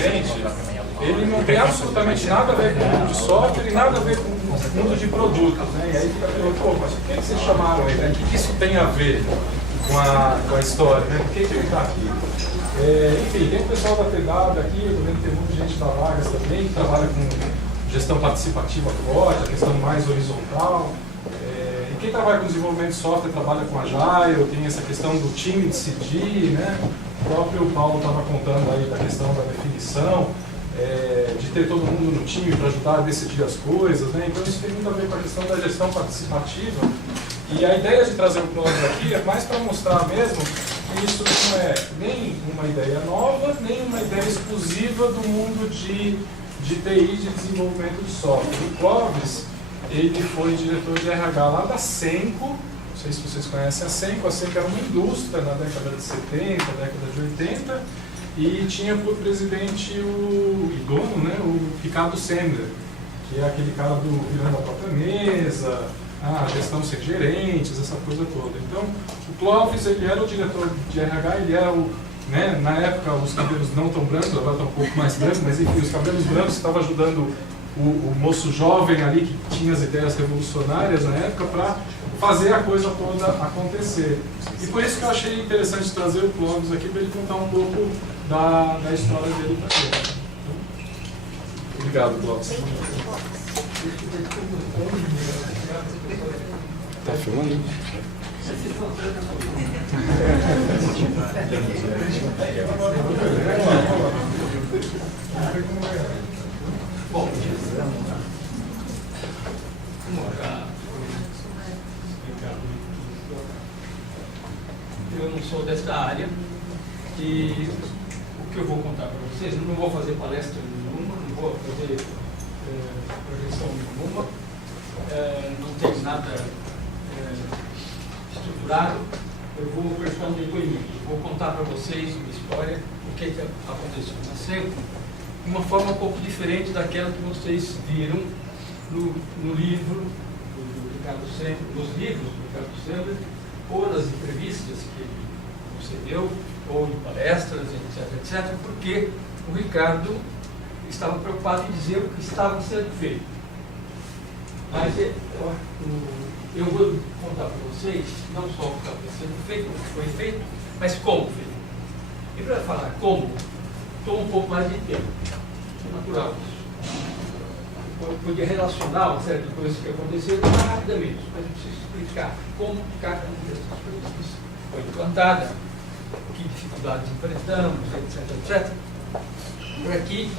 vice-presidente, ele não tem absolutamente nada a ver com o mundo de software e nada a ver com o mundo de produtos, né? E aí fica perguntando, pô, mas por que vocês chamaram ele, né? O que isso tem a ver com a história, né? Por que ele está aqui? Enfim, tem o pessoal da TW aqui, eu tô vendo que tem muita gente da Vargas também, que trabalha com gestão participativa forte, a questão mais horizontal. E quem trabalha com desenvolvimento de software trabalha com Agile, tem essa questão do time decidir, né? O próprio Paulo estava contando aí da questão da definição, de ter todo mundo no time para ajudar a decidir as coisas, né? Então isso tem muito a ver com a questão da gestão participativa. E a ideia de trazer o Clóvis aqui é mais para mostrar mesmo que isso não é nem uma ideia nova, nem uma ideia exclusiva do mundo de TI, de desenvolvimento de software. O Clóvis, ele foi diretor de RH lá da Senco, não sei se vocês conhecem a Senco era uma indústria na década de 70, década de 80, e tinha por presidente e dono, né, o Ricardo Sendler, que é aquele cara do virando a própria mesa, a gestão sem gerentes, essa coisa toda. Então, o Clóvis, ele era o diretor de RH, ele era o, né, na época os cabelos não tão brancos, agora estão um pouco mais brancos, mas enfim, os cabelos brancos estavam ajudando o moço jovem ali, que tinha as ideias revolucionárias na época, para fazer a coisa toda acontecer. E por isso que eu achei interessante trazer o Clóvis aqui, para ele contar um pouco da história dele para gente. Obrigado, Clóvis. Tá filmando? Bom, eu não sou desta área e o que eu vou contar para vocês, eu não vou fazer palestra nenhuma, não vou fazer projeção nenhuma, não tenho nada estruturado, eu vou prestar um depoimento, vou contar para vocês uma história, o que aconteceu na Senco, de uma forma um pouco diferente daquela que vocês viram no livro do Ricardo Sendler, nos livros do Ricardo Sendler, ou nas entrevistas que ele concedeu, ou em palestras, etc., porque o Ricardo estava preocupado em dizer o que estava sendo feito. Mas eu vou contar para vocês, não só o que estava sendo feito, o que foi feito, mas como feito. E para falar como, toma um pouco mais de tempo. É natural isso. Eu podia relacionar uma série de coisas que aconteceram rapidamente, mas eu preciso explicar como cada uma dessas coisas foi implantada, que dificuldades enfrentamos, etc. Por aqui,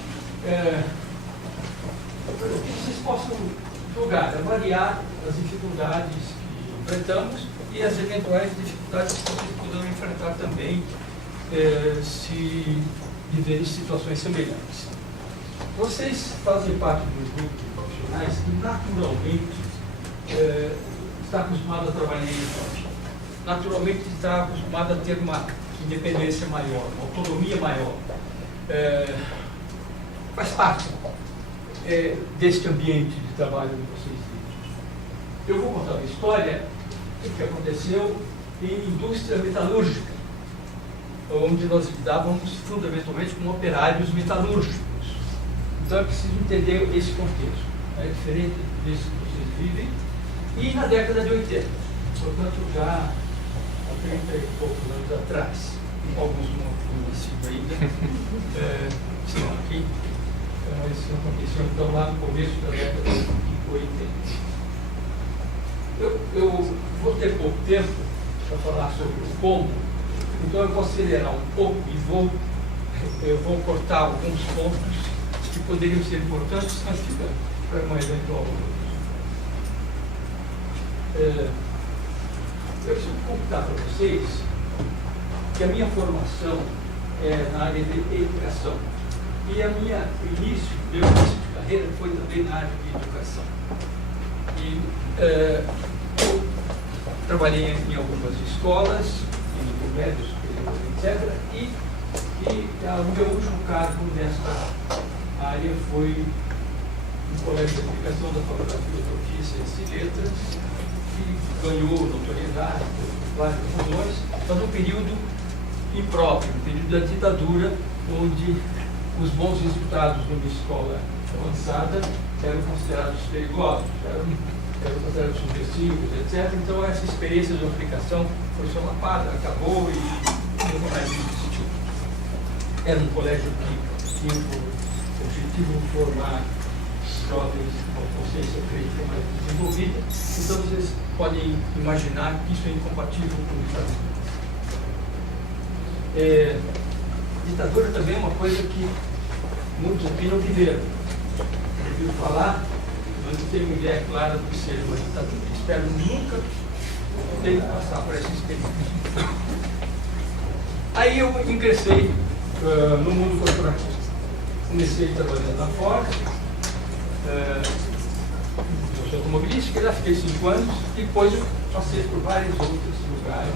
o que vocês possam julgar, avaliar as dificuldades que enfrentamos e as eventuais dificuldades que vocês poderão enfrentar também se viverem situações semelhantes. Vocês fazem parte de um grupo de profissionais que naturalmente está acostumado a trabalhar em equipe. Naturalmente está acostumado a ter uma independência maior, uma autonomia maior. Faz parte deste ambiente de trabalho que vocês vivem. Eu vou contar uma história que aconteceu em indústria metalúrgica, onde nós lidávamos fundamentalmente com operários metalúrgicos. Então é preciso entender esse contexto. É diferente desse que vocês vivem. E na década de 80, portanto já há 30 e poucos anos atrás, alguns não nascidos ainda, estão aqui, isso aconteceu então lá no começo da década de 80. Eu vou ter pouco tempo para falar sobre o como, então eu vou acelerar um pouco e eu vou cortar alguns pontos que poderiam ser importantes, mas fica para uma eventual. Eu preciso contar para vocês que a minha formação é na área de educação e meu início de carreira foi também na área de educação. E eu trabalhei em algumas escolas, em nível médio, superior, etc. E o meu último cargo nesta área foi no Colégio de Aplicação da Faculdade de Filosofia, Ciências e Letras, que ganhou notoriedade por várias razões, mas um período impróprio, um período da ditadura, onde os bons resultados numa escola avançada eram considerados perigosos, eram considerados subversivos, etc. Então essa experiência de aplicação foi solapada, acabou e nunca mais existiu. Era um colégio que tinha o objetivo de formar jovens com consciência crítica mais desenvolvida, então vocês podem imaginar que isso é incompatível com o ditadura. Ditadura também é uma coisa que muitos aqui não viveram. Eu ouvi falar, mas não tenho uma ideia clara do que seja uma ditadura. Espero nunca ter que passar por essa experiência. Aí eu ingressei no mundo corporativo. Comecei trabalhando na Ford, indústria automobilística, lá fiquei 5 anos, depois eu passei por vários outros lugares.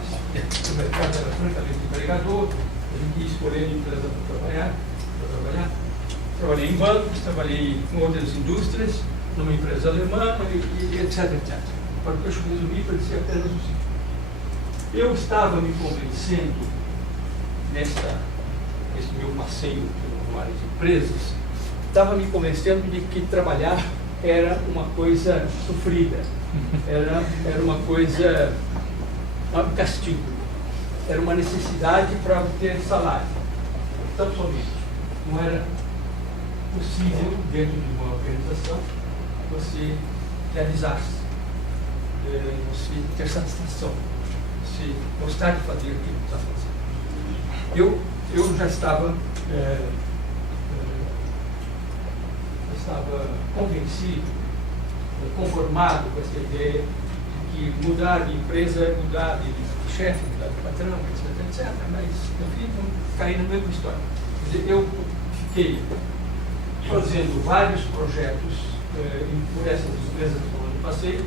O mercado era francamente empregador, a gente ia escolher a empresa para trabalhar. Trabalhei em bancos, trabalhei em outras indústrias, numa empresa alemã, e etc. Para eu resumir, para dizer apenas o seguinte: eu estava me convencendo nesse meu passeio por várias empresas, estava me convencendo de que trabalhar era uma coisa sofrida, era uma coisa, um castigo, era uma necessidade para obter salário. Tão somente. Não era possível, dentro de uma organização, você realizar-se, você ter satisfação, você gostar de fazer aquilo que está fazendo. Eu já estava convencido, conformado com essa ideia de que mudar de empresa, mudar de chefe, mudar de patrão, etc. Mas, enfim, não caí na mesma história. Quer dizer, eu fiquei fazendo vários projetos por essas empresas por onde passei.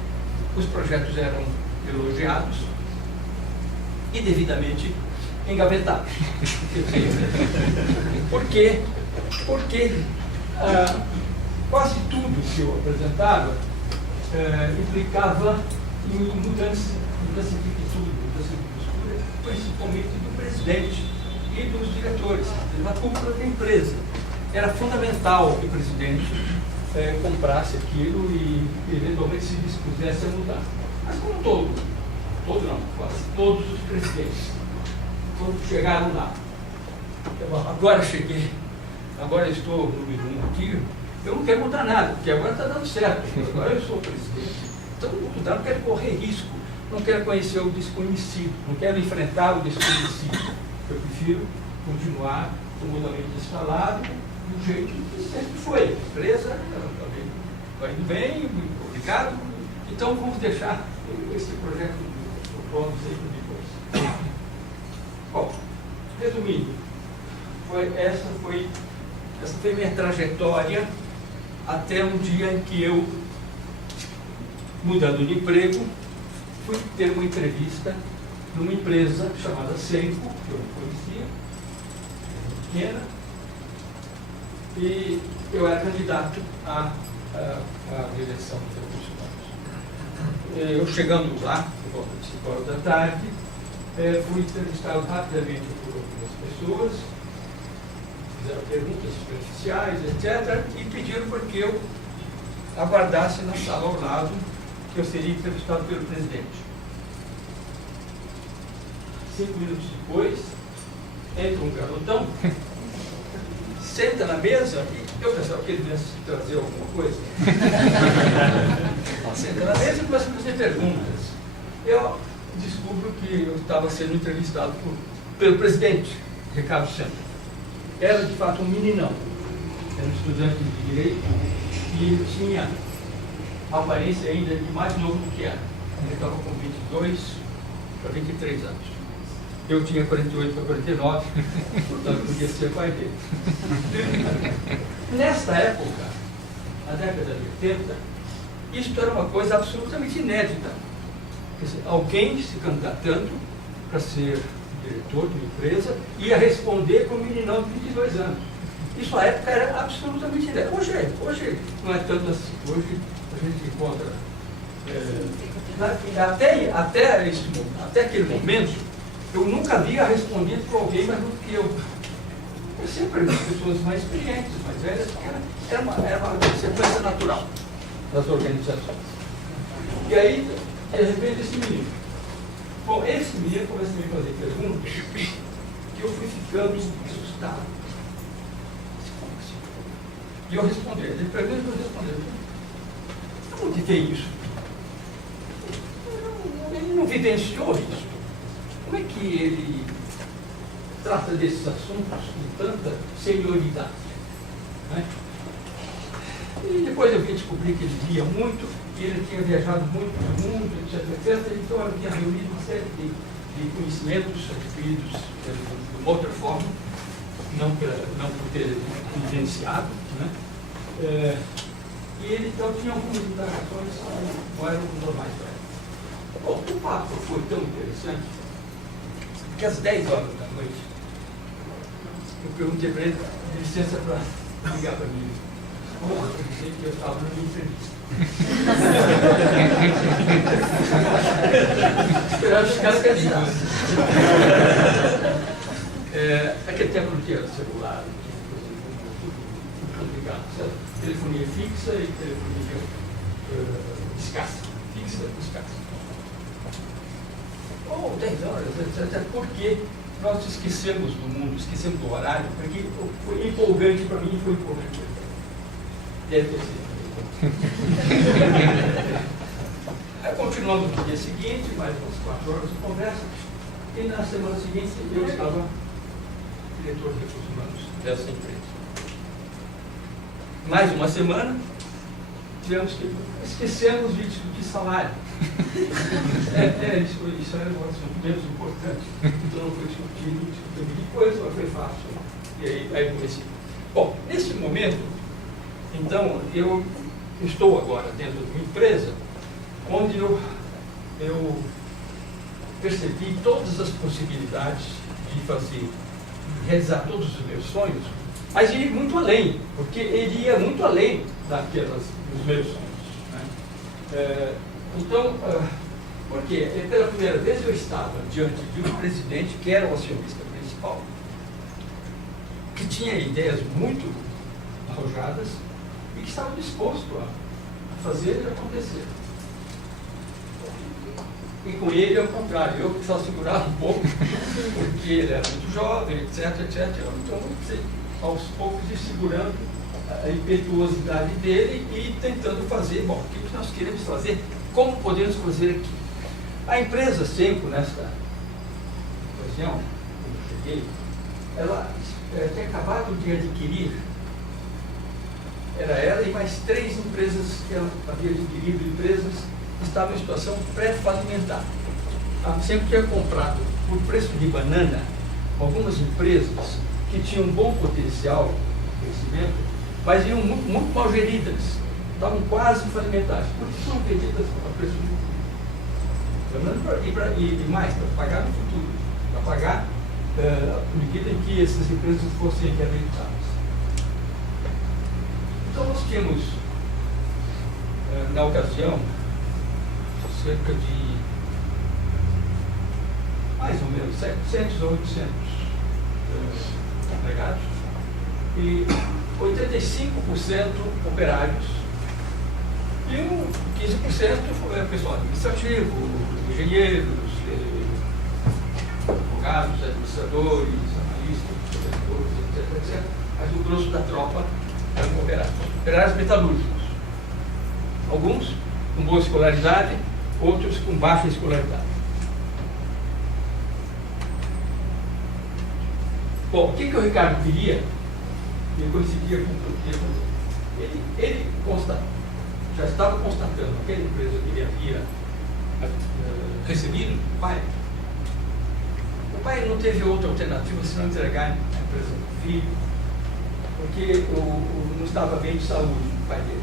Os projetos eram elogiados e devidamente engavetados. Por quê? Porque quase tudo que eu apresentava implicava em mudança de atitude, mudança de postura, principalmente do presidente e dos diretores, da cúpula da empresa. Era fundamental que o presidente comprasse aquilo e eventualmente se dispusesse a mudar. Mas como quase todos os presidentes, todos chegaram lá. Agora cheguei, agora estou no número 1 aqui, eu não quero mudar nada, porque agora está dando certo, agora eu sou presidente. Então não mudar, não quero correr risco, não quero conhecer o desconhecido, não quero enfrentar o desconhecido. Eu prefiro continuar comodamente instalado do jeito que sempre foi. A empresa vai indo bem, obrigado, então vamos deixar esse projeto do plano sempre depois. Bom, resumindo, essa foi minha trajetória até um dia em que eu, mudando de emprego, fui ter uma entrevista numa empresa chamada Senco, que eu não conhecia, pequena, e eu era candidato à direção de recursos humanos. Eu chegando lá, por volta de 5 horas da tarde, fui entrevistado rapidamente por algumas pessoas, fizeram perguntas superficiais, etc., e pediram para que eu aguardasse na sala ao lado, que eu seria entrevistado pelo presidente. 5 minutos depois, entra um garotão, senta na mesa, e eu pensava que ele viesse trazer alguma coisa. Senta na mesa e começa a fazer perguntas. Eu descubro que eu estava sendo entrevistado pelo presidente, Ricardo Semper. Era de fato um meninão, era um estudante de direito e ele tinha a aparência ainda de mais novo do que era. Ele estava com 22 para 23 anos. Eu tinha 48 para 49, portanto podia ser pai dele. Nesta época, na década de 80, isto era uma coisa absolutamente inédita. Quer dizer, alguém se candidatando para ser diretor de uma empresa ia responder com um meninão de 22 anos. Isso na época era absolutamente inédito. Hoje não é tanto assim. Hoje a gente encontra... até aquele momento, eu nunca havia respondido para alguém mais do que eu. Eu sempre vi pessoas mais experientes, mais velhas, porque era uma sequência natural das organizações. E aí, de repente, esse menino. Bom, esse menino começou a me fazer perguntas que eu fui ficando assustado. E eu respondi, ele perguntou e eu respondi. Onde tem isso? Ele não vivenciou isso. Como é que ele trata desses assuntos com tanta senioridade? Né? E depois eu descobri que ele lia muito, e ele tinha viajado muito no mundo, etc. Então eu tinha reunido uma série de conhecimentos adquiridos de uma outra forma, não por ter vivenciado, né? E ele então tinha algumas indagações que não eram normais para ele. Bom, o papo foi tão interessante que às 10 horas da noite eu perguntei para ele de licença para ligar para mim. Porra, eu disse que eu estava na minha entrevista. Esperava os caras candidatos. Naquele tempo não tinha celular, não tinha tudo ligado. Telefonia fixa e telefonia escassa. Fixa e escassa. Ou 10 horas, etc. Porque nós esquecemos do mundo, esquecemos do horário, porque foi empolgante para mim e foi empolgante para ele. Deve ter sido. Aí continuamos no dia seguinte, mais umas 4 horas de conversa, e na semana seguinte eu estava diretor de recursos humanos dessa empresa. Mais uma semana, tivemos que esquecemos de discutir salário. Isso era um assunto menos importante, então não foi discutido depois, mas foi fácil. E aí comecei. Bom, nesse momento, então, eu estou agora dentro de uma empresa onde eu percebi todas as possibilidades de fazer, realizar todos os meus sonhos, mas ir muito além, porque ele ia muito além dos meus sonhos. Né? Então, por quê? Pela primeira vez eu estava diante de um presidente que era o acionista principal, que tinha ideias muito arrojadas e que estava disposto a fazer acontecer. E com ele, ao contrário, eu precisava segurar um pouco, porque ele era muito jovem, etc. Então, aos poucos, ir segurando a impetuosidade dele e tentando fazer, bom, o que nós queremos fazer, como podemos fazer aqui. A empresa Senco, nessa ocasião, quando eu cheguei, ela tinha acabado de adquirir, era ela e mais 3 empresas que ela havia adquirido, empresas que estavam em situação pré-falimentar. A Senco tinha comprado, por preço de banana, algumas empresas que tinham um bom potencial de crescimento, mas iam muito mal geridas, estavam quase falimentares, porque são vendidas a preço de banana e mais, para pagar no futuro, para pagar na medida em que essas empresas fossem reabilitadas. Então nós tínhamos, na ocasião, cerca de mais ou menos 700 ou 800 empregados e 85% operários e 15% foi pessoal administrativo, engenheiros, advogados, administradores, analistas, professores, etc. Mas o grosso da tropa eram operários metalúrgicos. Alguns com boa escolaridade, outros com baixa escolaridade. Bom, o que o Ricardo queria, ele coincidia com o que ele já estava constatando aquela empresa que ele havia recebido do pai. O pai não teve outra alternativa senão entregar a empresa do filho, porque não estava bem de saúde o pai dele.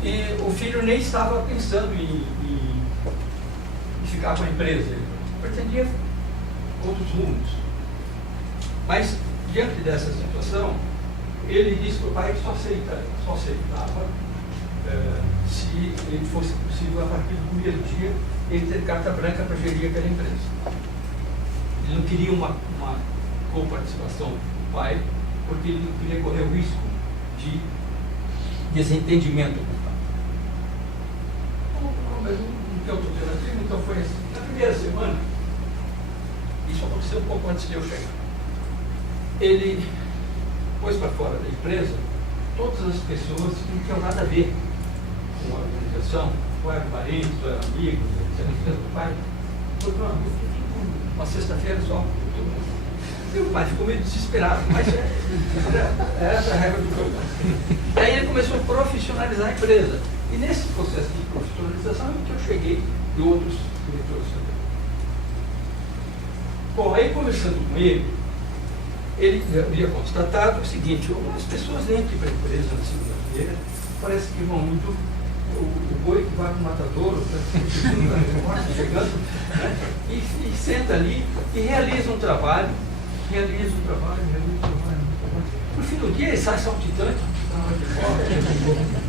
E o filho nem estava pensando em ficar com a empresa, ele pretendia outros rumos. Mas, diante dessa situação, ele disse para o pai que só aceitava se ele fosse possível, a partir do primeiro dia, ele ter carta branca para gerir aquela empresa. Ele não queria uma participação do pai, porque ele não queria correr o risco de desentendimento com o pai. Mas não tem alternativa, então foi assim. Na primeira semana, isso aconteceu um pouco antes de eu chegar. Ele pôs para fora da empresa todas as pessoas que não tinham nada a ver com a organização, ou eram parentes, ou eram amigos, etc. O pai foi para uma sexta-feira só. E o pai ficou meio desesperado, mas era essa a regra do jogo. Aí ele começou a profissionalizar a empresa. E nesse processo de profissionalização é que eu cheguei de outros diretores também. Bom, aí conversando com ele havia constatado o seguinte: as pessoas vêm aqui para a empresa na segunda-feira, parece que vão muito o boi que vai para o matadouro, chegando, né? E senta ali e realiza um trabalho. No fim do dia ele sai saltitante.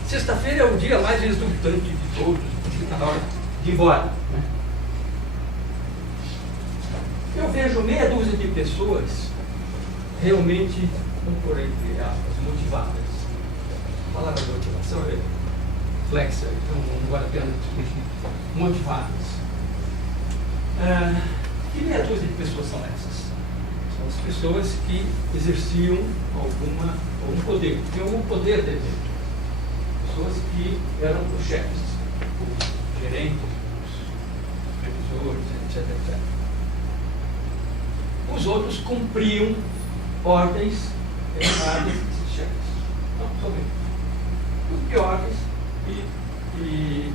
Sexta-feira é o dia mais exultante de todos, está na hora de ir embora. Né? Eu vejo meia dúzia de pessoas realmente, vamos por entre aspas, motivadas. A palavra motivação é flexa, então não vale a pena discutir. Motivadas. Que meia dúzia de pessoas são essas? São as pessoas que exerciam algum poder, tinham algum poder dentro. Pessoas que eram os chefes, os gerentes, os revisores, etc, etc. Os outros cumpriam ordens emanadas desses chefes. Não, só bem. Cumpriam ordens e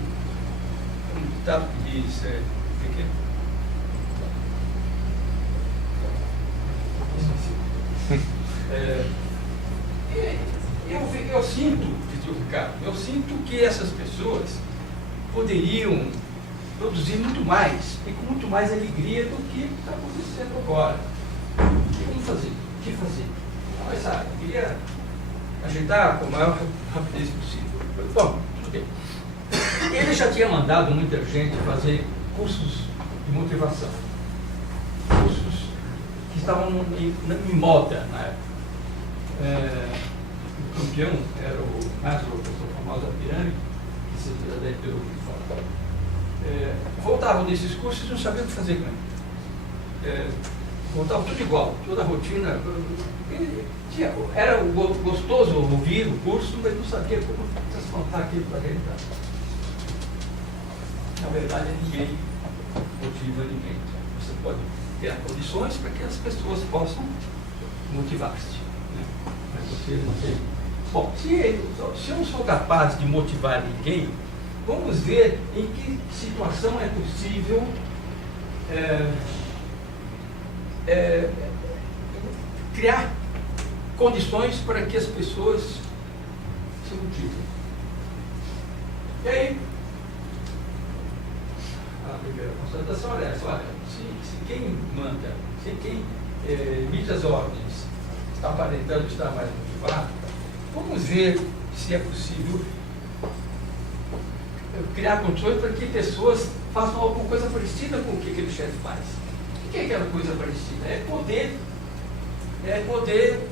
como está diz, eu sinto, Ricardo, eu sinto que essas pessoas poderiam produzir muito mais e com muito mais alegria do que está acontecendo agora. Vamos fazer? O que fazer? Começar, eu queria ajeitar com a maior rapidez possível. Bom, tudo bem. Ele já tinha mandado muita gente fazer cursos de motivação. Cursos que estavam em moda na época. O campeão era o Maslow, a famosa pirâmide, que você já deve ter ouvido falar. Voltavam desses cursos e não sabiam o que fazer com ele. Voltavam tudo igual, toda a rotina. Era gostoso ouvir o curso, mas não sabia como transplantar aquilo para a realidade. Na verdade, ninguém motiva ninguém. Você pode criar condições para que as pessoas possam motivar-se. Né? Mas você não tem. Bom, se eu não sou capaz de motivar ninguém, vamos ver em que situação é possível criar condições para que as pessoas se motivem. E aí, a primeira constatação é essa: olha, se quem manda, se quem emite as ordens está aparentando estar mais motivado, vamos ver se é possível criar condições para que pessoas façam alguma coisa parecida com o que aquele chefe faz. O que é aquela coisa parecida? É poder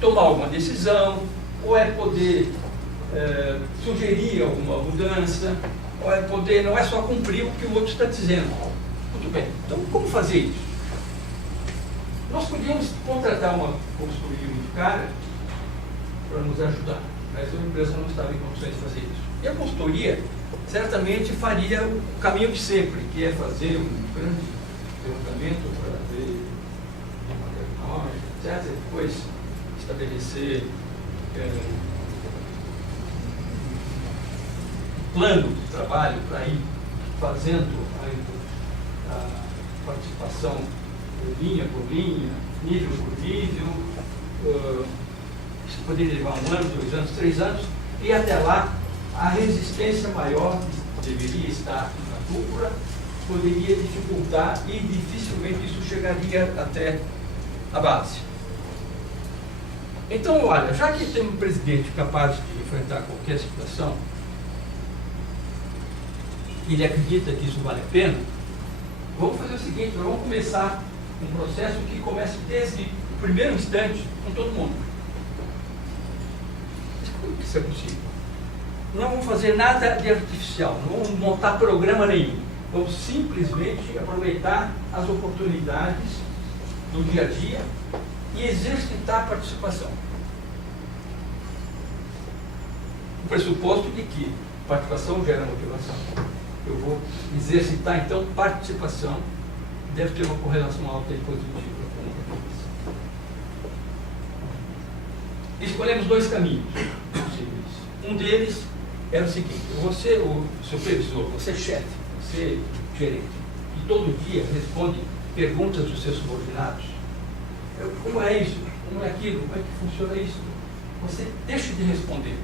tomar alguma decisão, ou é poder sugerir alguma mudança, ou é poder, não é só cumprir o que o outro está dizendo. Muito bem, então como fazer isso? Nós podíamos contratar uma consultoria muito cara para nos ajudar, mas a empresa não estava em condições de fazer isso. E a consultoria certamente faria o caminho de sempre, que é fazer um grande levantamento para ver etc. Depois estabelecer um plano de trabalho para ir fazendo a participação linha por linha, nível por nível. Isso poderia levar 1 ano, 2 anos, 3 anos, e até lá a resistência maior que deveria estar na cúpula poderia dificultar e dificilmente isso chegaria até a base. Então, olha, já que tem um presidente capaz de enfrentar qualquer situação, ele acredita que isso vale a pena, vamos fazer o seguinte: nós vamos começar um processo que comece desde o primeiro instante com todo mundo. Isso é possível. Não vamos fazer nada de artificial, não vamos montar programa nenhum. Vamos simplesmente aproveitar as oportunidades do dia a dia e exercitar a participação. O pressuposto de que participação gera motivação. Eu vou exercitar, então, participação. Deve ter uma correlação alta e positiva com a motivação. Escolhemos 2 caminhos possíveis. Um deles era o seguinte: você, o supervisor, você chefe, você gerente, e todo dia responde perguntas dos seus subordinados. Como é isso? Como é aquilo? Como é que funciona isso? Você deixa de responder.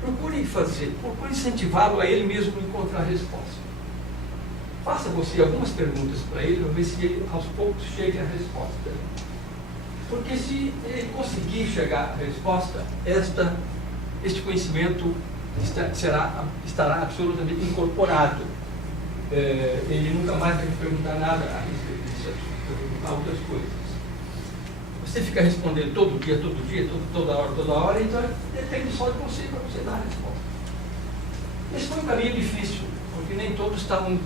Procure incentivá-lo a ele mesmo encontrar a resposta. Faça você algumas perguntas para ele, para ver se ele aos poucos chega à resposta. Porque se ele conseguir chegar à resposta, este conhecimento estará absolutamente incorporado. Ele nunca mais vai perguntar nada a respeito disso, vai perguntar outras coisas. Você fica respondendo todo dia, toda hora, então depende só de você para você dar a resposta. Esse foi um caminho difícil, porque nem todos estavam,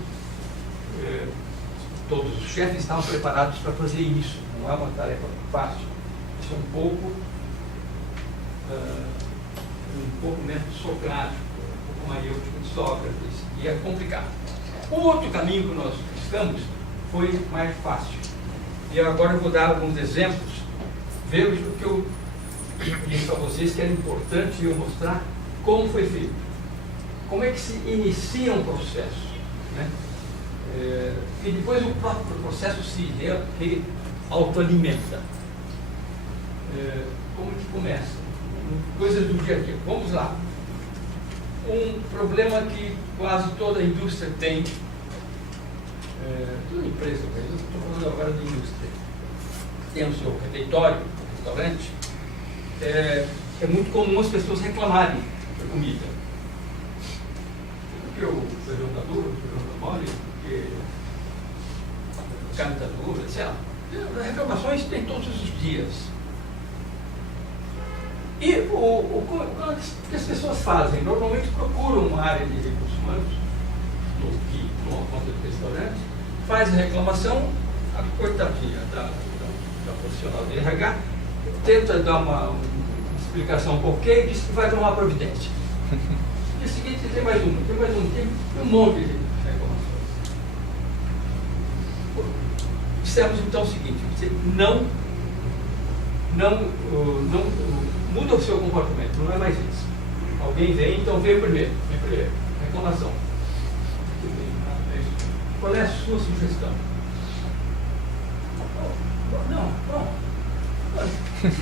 todos os chefes estavam preparados para fazer isso. Não é uma tarefa fácil. Isso é um pouco menos socrático, um pouco maiúsculo de Sócrates, e é complicado. O outro caminho que nós buscamos foi mais fácil. E agora eu vou dar alguns exemplos. Veja o que eu disse para vocês que era importante eu mostrar como foi feito. Como é que se inicia um processo, né? E depois o próprio processo se autoalimenta. Como que começa? Coisas do dia a dia. Vamos lá. Um problema que quase toda a indústria tem, toda empresa, mas eu estou falando agora da indústria, tem o seu refeitório, restaurante. É muito comum as pessoas reclamarem da comida. Porque o feijão está duro, o feijão está mole, porque a carne está dura, etc. Reclamações tem todos os dias. E o que as pessoas fazem? Normalmente procuram uma área de recursos humanos, numa conta de restaurante, faz a reclamação, a coitadinha da profissional de RH tenta dar uma explicação qualquer e diz que vai tomar providência. No dia seguinte tem mais um, tem um monte de reclamações. Dissemos então o seguinte: você não muda o seu comportamento, não é mais isso. Alguém vem, então vem primeiro. Reclamação. Qual é a sua sugestão?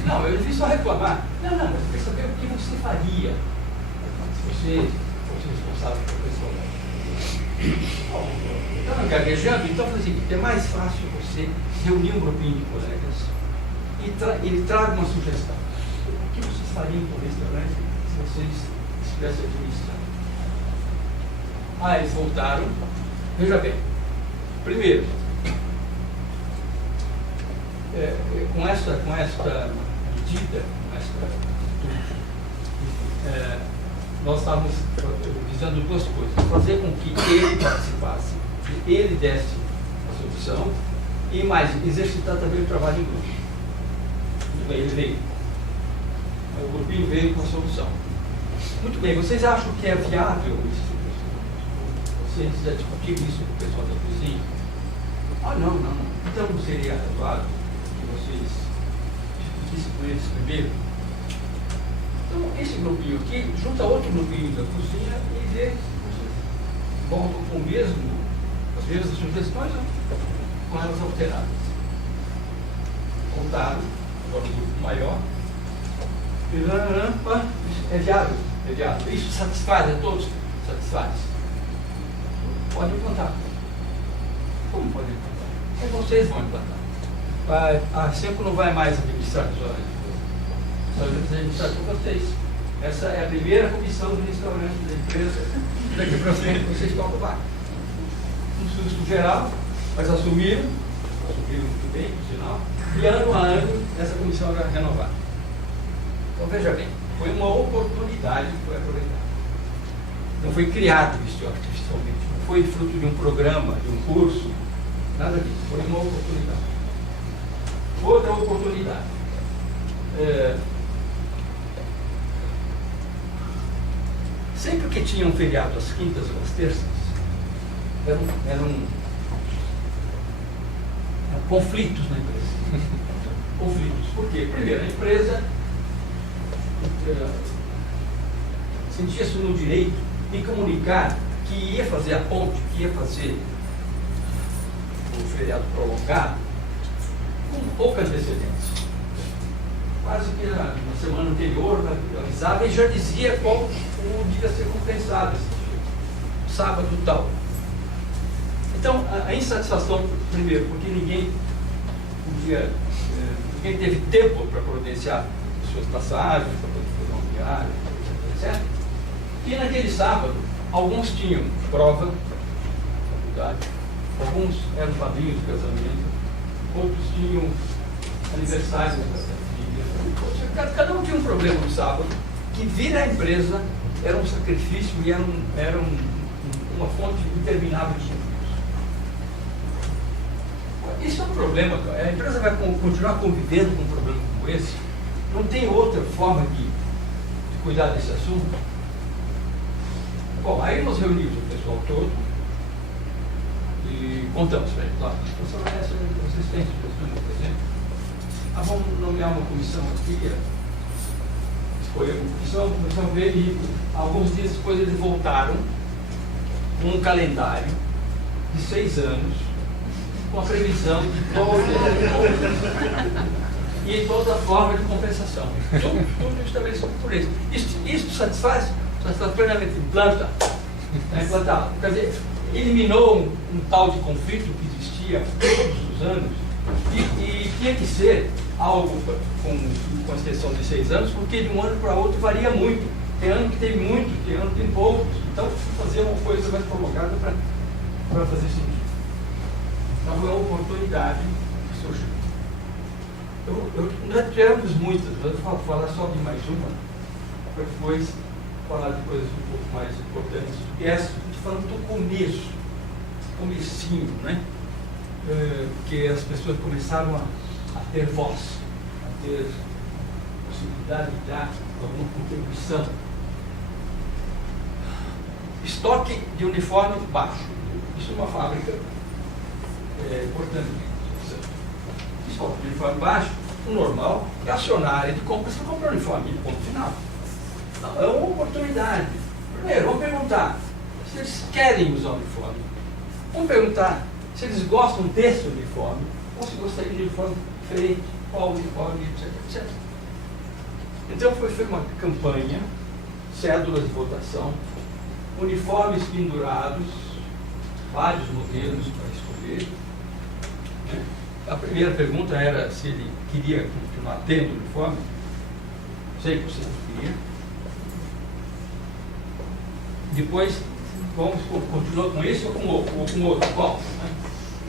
Não, eu vim só reclamar. Não, mas eu quero saber o que você faria se você fosse responsável pelo pessoal. Então, gaguejando, então faz o seguinte: é mais fácil você reunir um grupinho de colegas e ele traga uma sugestão. O que vocês fariam com o restaurante se vocês estivessem administrando? Eles voltaram. Veja bem, primeiro, com esta medida, nós estávamos visando duas coisas: fazer com que ele participasse, que ele desse a solução, e mais, exercitar também o trabalho em grupo. Muito bem, ele veio. O grupinho veio com a solução. Muito bem, vocês acham que é viável isso? Vocês já discutiram isso com o pessoal da cozinha? Não. Então não seria adequado que vocês discutissem com eles primeiro? Então, esse grupinho aqui junta outro grupinho da cozinha e vê se vocês voltam com as mesmas sugestões ou com elas alteradas. Voltaram, agora o grupo maior. É viável. Isso satisfaz a todos? Satisfaz. Pode implantar. Como pode implantar? Vocês vão implantar. A SEMCO não vai mais administrar as horas. Só vai administrar com vocês. Essa é a primeira comissão do restaurante da empresa. Daqui para frente vocês tocam o barco. Um susto geral, mas assumiram cumpriram muito bem, por sinal, e ano a ano essa comissão era renovada. Então veja bem, foi uma oportunidade que foi aproveitada. Não foi criado isso artificialmente, não foi fruto de um programa, de um curso, nada disso, foi uma oportunidade. Outra oportunidade. Sempre que tinham feriado às quintas ou às terças, eram conflitos na empresa. Conflitos. Por quê? Primeiro, a empresa sentia-se no direito de comunicar que ia fazer a ponte, que ia fazer o feriado prolongado com pouca antecedência. Quase que na semana anterior avisava e já dizia qual o dia a ser compensado, sábado tal. Então, a insatisfação, primeiro, porque ninguém teve tempo para providenciar suas passagens, para poder fazer uma viagem, etc. E naquele sábado, alguns tinham prova na faculdade, alguns eram padrinhos de casamento, outros tinham aniversários da família. Cada um tinha um problema no sábado, que vir à empresa era um sacrifício e era uma fonte interminável de conflitos. Isso é um problema. A empresa vai continuar convivendo com um problema como esse. Não tem outra forma de cuidar desse assunto. Bom, aí nós reunimos o pessoal todo e contamos para eles. Vocês têm sugestões, por exemplo? Vamos nomear uma comissão aqui. Foi a comissão veio e alguns dias depois eles voltaram com um calendário de 6 anos com a previsão de toda a forma de compensação. Tudo estabelecido por eles. Isso satisfaz plenamente implantado. Quer dizer, eliminou um tal de conflito que existia todos os anos e tinha que ser algo com extensão de 6 anos, porque de um ano para outro varia muito. Tem ano que tem muito, tem ano que tem poucos. Então, fazer uma coisa mais prolongada para fazer sentido. Então, é uma oportunidade que surgiu. Nós tivemos muitas, mas eu vou falar só de mais uma, para depois falar de coisas um pouco mais importantes. E essa, estou falando do comecinho, né? Que as pessoas começaram a ter voz, a ter possibilidade de dar alguma contribuição. Estoque de uniforme baixo. Isso é uma fábrica importante. Estoque de uniforme baixo, o normal é acionar a área de compra, você compra o uniforme, ponto final. Não, é uma oportunidade. Primeiro, vamos perguntar se eles querem usar o uniforme. Vamos perguntar se eles gostam desse uniforme, ou se gostariam de uniforme diferente, qual uniforme, etc. Então foi uma campanha, cédulas de votação, uniformes pendurados, vários modelos para escolher. A primeira pergunta era se ele queria continuar tendo uniforme. 100% queria. Depois, vamos continuar com esse ou com outro? Qual?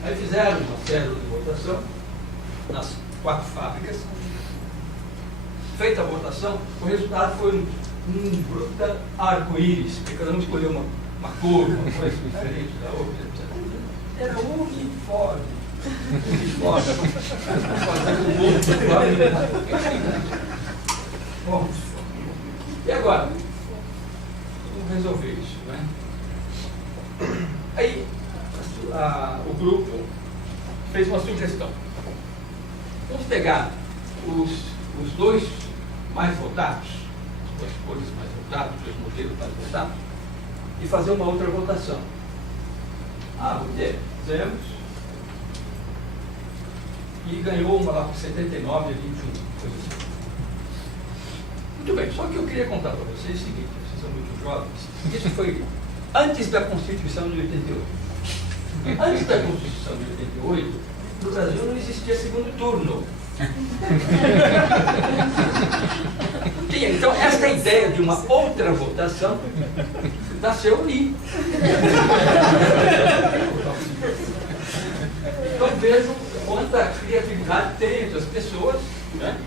Aí fizeram uma célula de votação nas 4 fábricas. Feita a votação, o resultado foi um bruta arco-íris, porque cada um escolheu uma cor, uma coisa diferente da outra, etc. Era uniforme. Bom, e agora? Vamos resolver isso, né? Aí o grupo fez uma sugestão. Vamos pegar os 2 mais votados, as 2 cores mais votadas, os 2 modelos mais votados, e fazer uma outra votação. Fizemos. E ganhou uma lá por 79 a 21, coisa assim. Muito bem, só que eu queria contar para vocês o seguinte, vocês são muito jovens, isso foi antes da Constituição de 88. Antes da Constituição de 88, no Brasil não existia segundo turno. Então, esta ideia de uma outra votação nasceu ali. Então, vejam quanta criatividade tem entre as pessoas, né?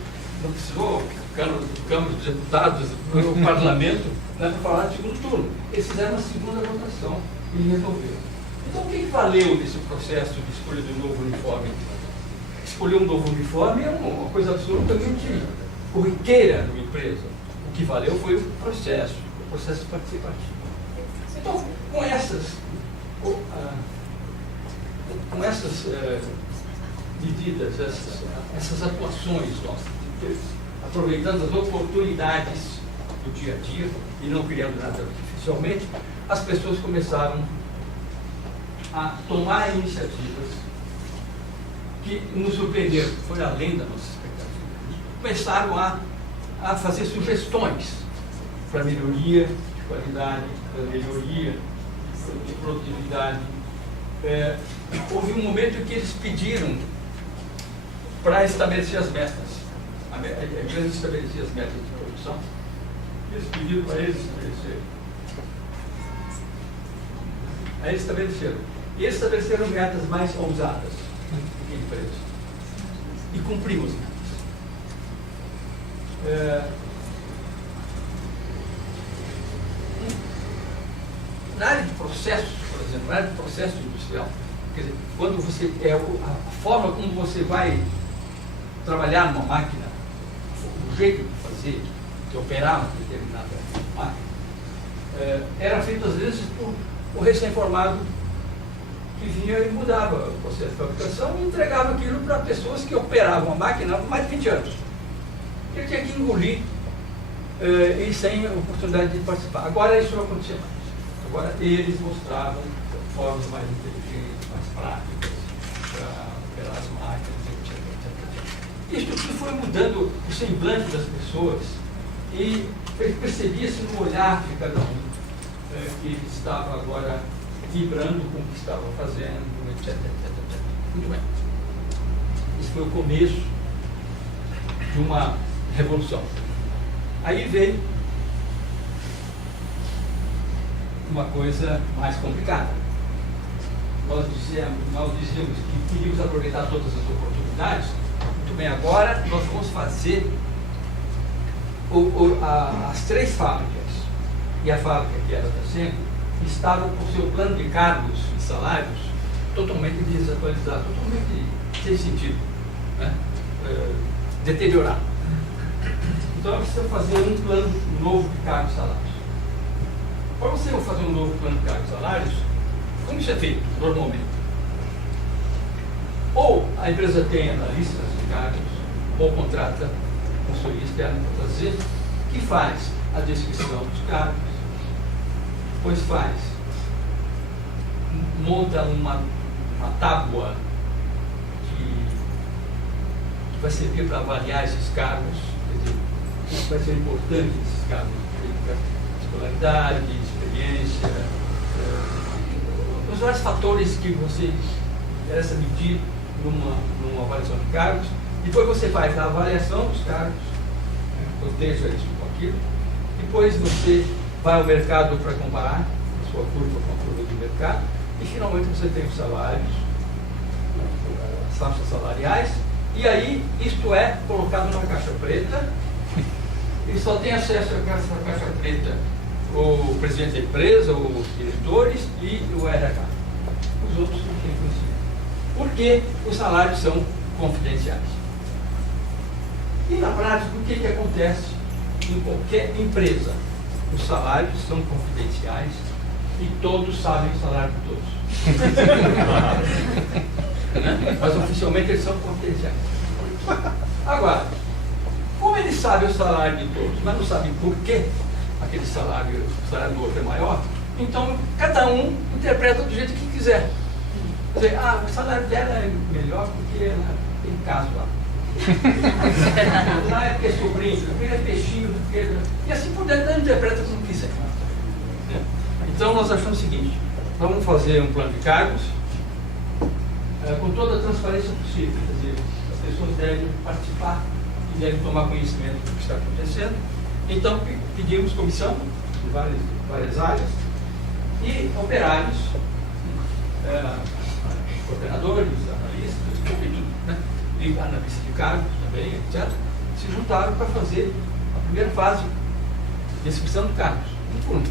Não precisou Câmara dos Deputados, o Parlamento, né, para falar de segundo turno. Eles fizeram uma segunda votação e resolveram. Então, o que valeu desse processo de escolha do novo uniforme? Escolher um novo uniforme é uma coisa absolutamente corriqueira numa empresa. O que valeu foi o processo participativo. Então, com essas medidas, essas atuações nossas, aproveitando as oportunidades do dia a dia e não criando nada artificialmente, as pessoas começaram a tomar iniciativas que nos surpreenderam, foi além da nossa expectativa. Começaram a fazer sugestões para melhoria de qualidade, para melhoria de produtividade. Houve um momento em que eles pediram para estabelecer as metas. A empresa estabelecia as metas de produção. Eles pediram para eles estabelecerem. Aí eles estabeleceram. E eles estabeleceram metas mais ousadas do que a empresa. E cumprimos as metas. Na área de processos, por exemplo, na área de processo industrial, quer dizer, quando você a forma como você vai trabalhar numa máquina, o jeito de fazer, de operar uma determinada máquina, era feito às vezes por o recém-formado que vinha e mudava o processo de fabricação e entregava aquilo para pessoas que operavam a máquina há mais de 20 anos. Ele tinha que engolir e sem oportunidade de participar. Agora isso não acontecia mais. Agora eles mostravam formas mais inteligentes, mais práticas para operar as máquinas, etc. Isso tudo foi mudando o semblante das pessoas e percebia-se no olhar de cada um que ele estava agora vibrando com o que estava fazendo, etc. Muito bem. Esse foi o começo de uma revolução. Aí veio uma coisa mais complicada. Nós dizíamos que queríamos aproveitar todas as oportunidades. Muito bem, agora nós vamos fazer as 3 fábricas e a fábrica que era da Senco estavam com o seu plano de cargos e salários totalmente desatualizado, totalmente sem sentido, né? Deteriorado. Então, precisa fazer um plano novo de cargos e salários. Para você fazer um novo plano de cargos e salários, como isso é feito normalmente? Ou a empresa tem analistas de cargos, ou contrata consultoria externa para fazer, que faz a descrição dos cargos, depois monta uma tábua que vai servir para avaliar esses cargos, quer dizer, vai ser importante esses cargos, escolaridade, experiência, os vários fatores que você interessa medir numa avaliação de cargos. Depois você faz a avaliação dos cargos, proteja isso com aquilo. Depois você vai ao mercado para comparar a sua curva com a curva do mercado. E finalmente você tem os salários, as faixas salariais. E aí isto é colocado numa caixa preta. E só tem acesso a essa caixa preta o presidente da empresa, os diretores e o RH. Os outros não têm conhecimento. Porque os salários são confidenciais. E na prática, o que acontece em qualquer empresa? Os salários são confidenciais e todos sabem o salário de todos. Mas oficialmente eles são confidenciais. Agora, como eles sabem o salário de todos, mas não sabem por que aquele salário, o salário do outro é maior, então cada um interpreta do jeito que quiser. Quer dizer, o salário dela é melhor porque ela tem caso lá. Lá é porque é sobrinho, porque ele é peixinho, porque... E assim por dentro, interpreta como quiser. Então nós achamos o seguinte: vamos fazer um plano de cargos com toda a transparência possível. Quer dizer, as pessoas devem participar e devem tomar conhecimento do que está acontecendo. Então pedimos comissão de várias áreas e operários, coordenadores, analistas, tudo. e analista de cargos também, etc., se juntaram para fazer a primeira fase de descrição de cargos, um por um.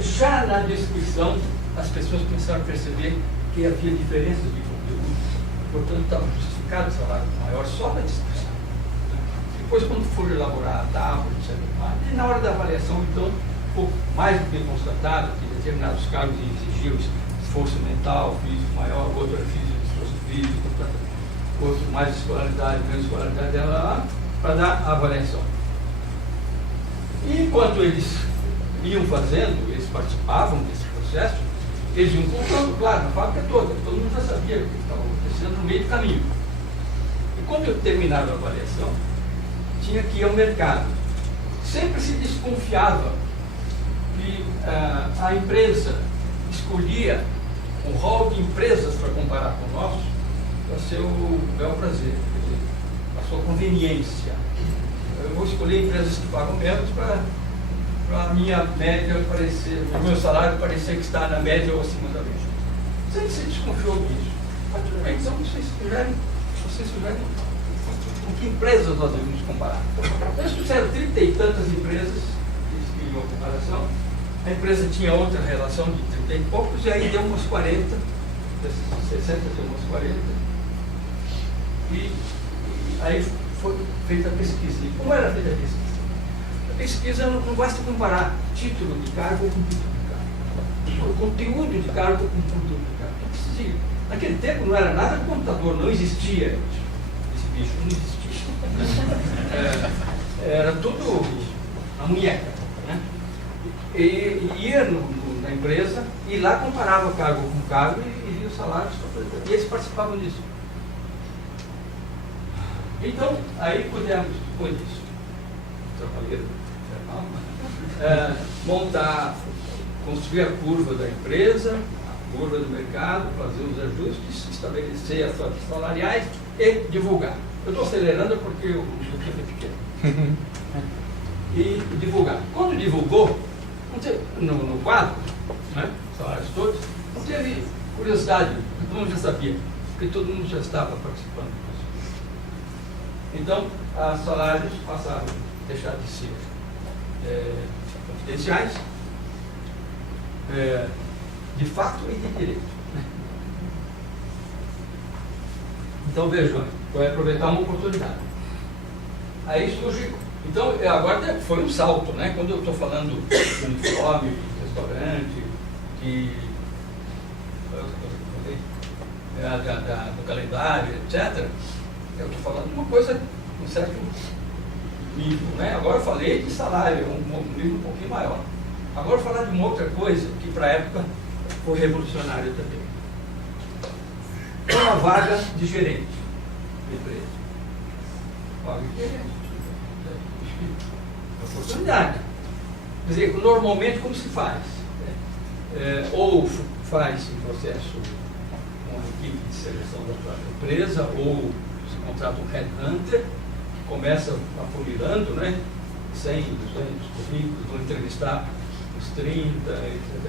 Já na descrição, as pessoas começaram a perceber que havia diferenças de conteúdo, portanto, estava justificado o salário maior só na descrição. Depois, quando for elaborar a tábua, etc., e na hora da avaliação, então, ficou mais do que constatado que determinados cargos exigiam esforço mental, físico maior, outro era físico, esforço físico, outro mais escolaridade, menos escolaridade dela, para dar a avaliação. E enquanto eles iam fazendo, eles participavam desse processo, eles iam contando, claro, na fábrica toda, todo mundo já sabia o que estava acontecendo no meio do caminho. E quando eu terminava a avaliação, tinha que ir ao mercado. Sempre se desconfiava que a empresa escolhia um rol de empresas para comparar com o nosso para seu bel prazer, quer dizer, a sua conveniência. Eu vou escolher empresas que pagam menos para a minha média parecer, o meu salário parecer que está na média ou acima da média. Sempre se desconfiou disso. Mas tudo bem, então vocês sugerem com que empresas nós devemos comparar. Eles fizeram 30 e tantas empresas que eles queriam a comparação. A empresa tinha outra relação de 30 e poucos, e aí deu umas 40, dessas 60 deu umas 40. E aí foi feita a pesquisa. E como era feita a pesquisa? A pesquisa não basta comparar título de cargo com título de cargo. O conteúdo de cargo com conteúdo de cargo. Naquele tempo não era nada de computador, não existia esse bicho, não existia. Era tudo a munheca, né? E ia na empresa e lá comparava cargo com cargo e via os salários, e eles participavam disso. Então, aí pudemos, depois disso, trabalheiro, montar, construir a curva da empresa, a curva do mercado, fazer os ajustes, estabelecer as faixas salariais e divulgar. Eu estou acelerando porque o tempo é pequeno. E divulgar. Quando divulgou, no quadro, né, salários todos, não teve curiosidade, todo mundo já sabia, porque todo mundo já estava participando disso. Então, os salários passaram a deixar de ser confidenciais, de fato e de direito. Então, vejam, vai aproveitar uma oportunidade. Aí surge. Então, agora foi um salto, né? Quando eu estou falando de uniforme, de restaurante, do calendário, etc., eu estou falando de uma coisa com certo nível, né? Agora eu falei de salário, um nível um pouquinho maior. Agora eu vou falar de uma outra coisa que, para a época, foi revolucionária também. Uma vaga de gerente de empresa. Vaga de gerente. Oportunidade. Quer dizer, normalmente como se faz? Ou faz um processo com a equipe de seleção da própria empresa, ou se contrata um headhunter, que começa afunilando, né? 100, 200 currículos, vão entrevistar uns 30,